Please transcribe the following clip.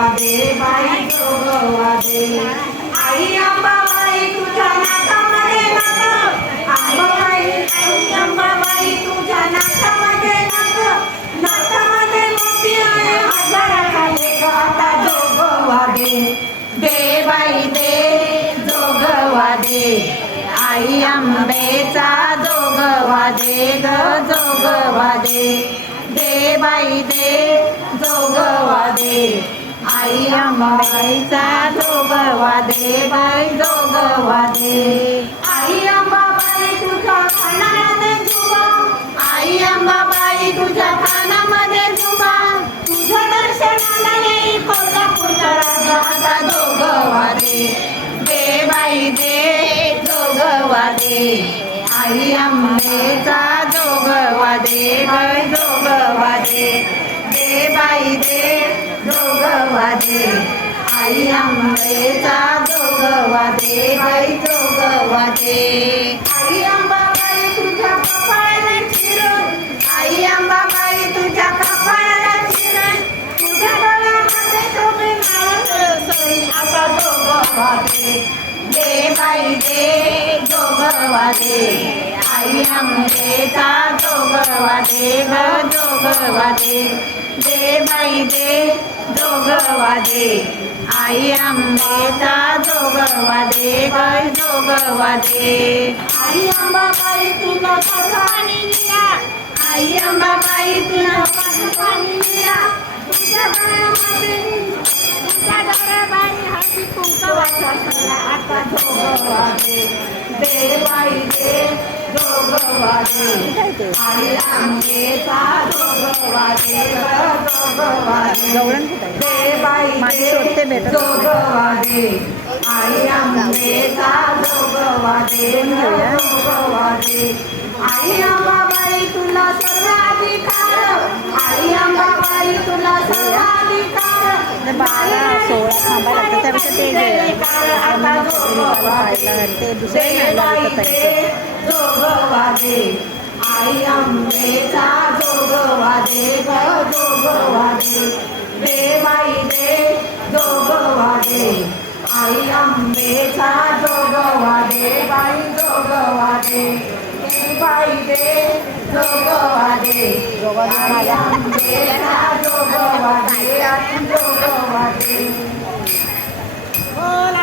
जोगवा दे बाई दे आई अंबाबाई तुझ्या नाकामध्ये नाक अंबाबाई आई अंबाबाई तुझ्या नाकामध्ये नाक नाकामध्ये मोती आहे ग आता जोगवा दे दे बाई दे जोगवा दे आई जोगवा दे ग जोगवा दे दे बाई दे जोगवा दे आई अंबाबाईचा जोगवा दे बाई जोगवा दे. आई अंबाबाई तुझ्या कानामध्ये झुबा आई अंबाबाई तुझ्या कानामध्ये झुबा तुझ्या दर्शनाला येईल कोल्हापूरचा राजा आता जोगवा दे. दे बाई दे जोगवा दे. आई अंबेचा जोगवा दे बाई जोगवा दे. दे बाई दे जोगवा दे आई अंबेचा जोगवा दे बाई जोगवा दे आई अंबाबाई तुझ्या कपाळाला चिरण आई अंबाबाई तुझ्या कपाळाला चिरण तुझ्या डोळ्यामध्ये शोभे नारळ आता जोगवा दे दे बाई दे. जोगवा दे आई अंबेचा जोगवा दे ग जोगवा दे दे बाई दे. जोगवादे आई अंबेचा जोगवा दे ग जोगवा दे आई अंबाबाई तुला पाणी लिया आई अंबाबाई तुला पाणी लिया तुझ्या गळ्यामध्ये तुझ्या गळ्याबाई हळदी कुंकवाचा सडा आता जोगवा दे बाई दे जोगवादे आई अंबेचा जोगवा आई अंबेचा जोगवा दे ग आई अंबाबाई तुला आई अंबाबाई तुला बारा सोळा त्यापेक्षा ते गे- ते दुसरे आई अंबेचा जोगवा दे जोगवा दे दे बाई दे जोगवा दे आई अंबेचा जोगवा दे बाई जोगवा दे दे बाई दे जोगवा दे आई जोगवा